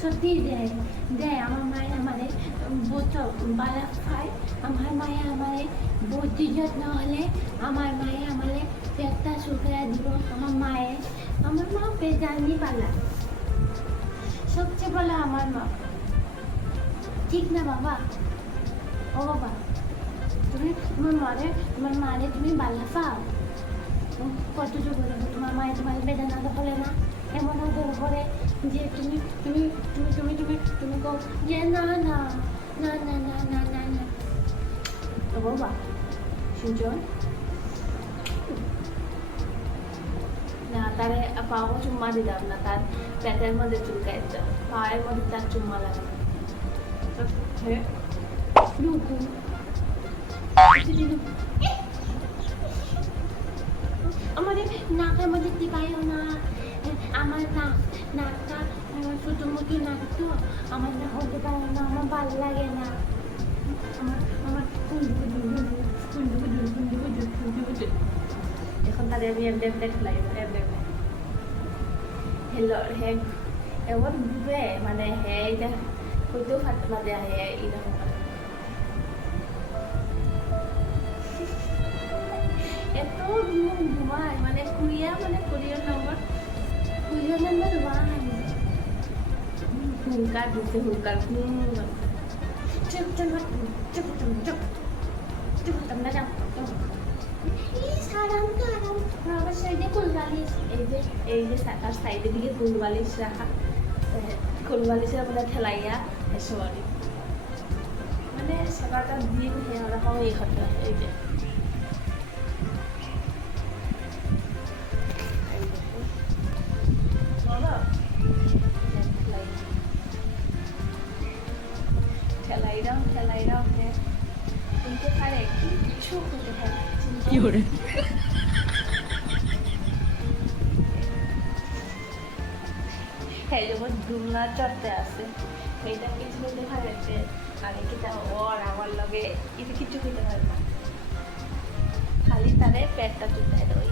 সত্যি দেয় দেয় আমার মায়ের আমারে বোতল বালা খায় আমার মায়ে আমারে বুদ্ধি যত্ন হলে আমার মায়ে আমারে পেটটা শুকিয়ে দিব আমার মায়ে আমার মা বেজানি পালা সবচেয়ে বলা আমার মা ঠিক না বাবা ও বাবা তুমি তোমার মারে তুমি বালা পাও কত যোগ তোমার মায়ে তোমার বেদনা হলে না এমন হতে করে যে তুমি তুমি তুমি তুমি তুমি তুমি কো যে না না না না না না না না তো বাবা সুজন না তারে পাওয়া চুম্মা দিলাম না তার পেটের মধ্যে চুলকায় পায়ের মধ্যে তার চুম্মা লাগানো আমাদের নাকের মধ্যে টিপাইও না আমার নাকটা ছোটো মোটো নাক তো আমার না হতে পারে না আমার ভালো লাগে না আমার এখন তাদের আমি এমনি খেলাই হেলো হে এমন বুঝবে মানে হে এটা হইতেও ফাটতে পারে হে এরকম এত ঘুমায় মানে কুড়িয়া মানে কোরিয়ার নম্বর ওয়ান হুঙ্কার দিতে হুঙ্কার চুপ চুপ চুপ চুপ চুপ চুপ তোমরা যাও সারাম কারাম আমার সাইডে কুলবালিশ এই যে তার সাইডের দিকে কুলবালিশ রাখা কুলবালিশের মধ্যে ঠেলাইয়া সরি মানে সেবাটা দিন ওরকম এই ঘটনা এই যে ঠেলাই দাও কিন্তু পারে কিছু করতে পারে কি করে হ্যাঁ যেমন দুলনা চড়তে আসে এইটা কিছু করতে পারে আগে কিটা ওর আমার লগে এটা কিছু খেতে পারে না খালি তারে পেটটা চুটাই দেয়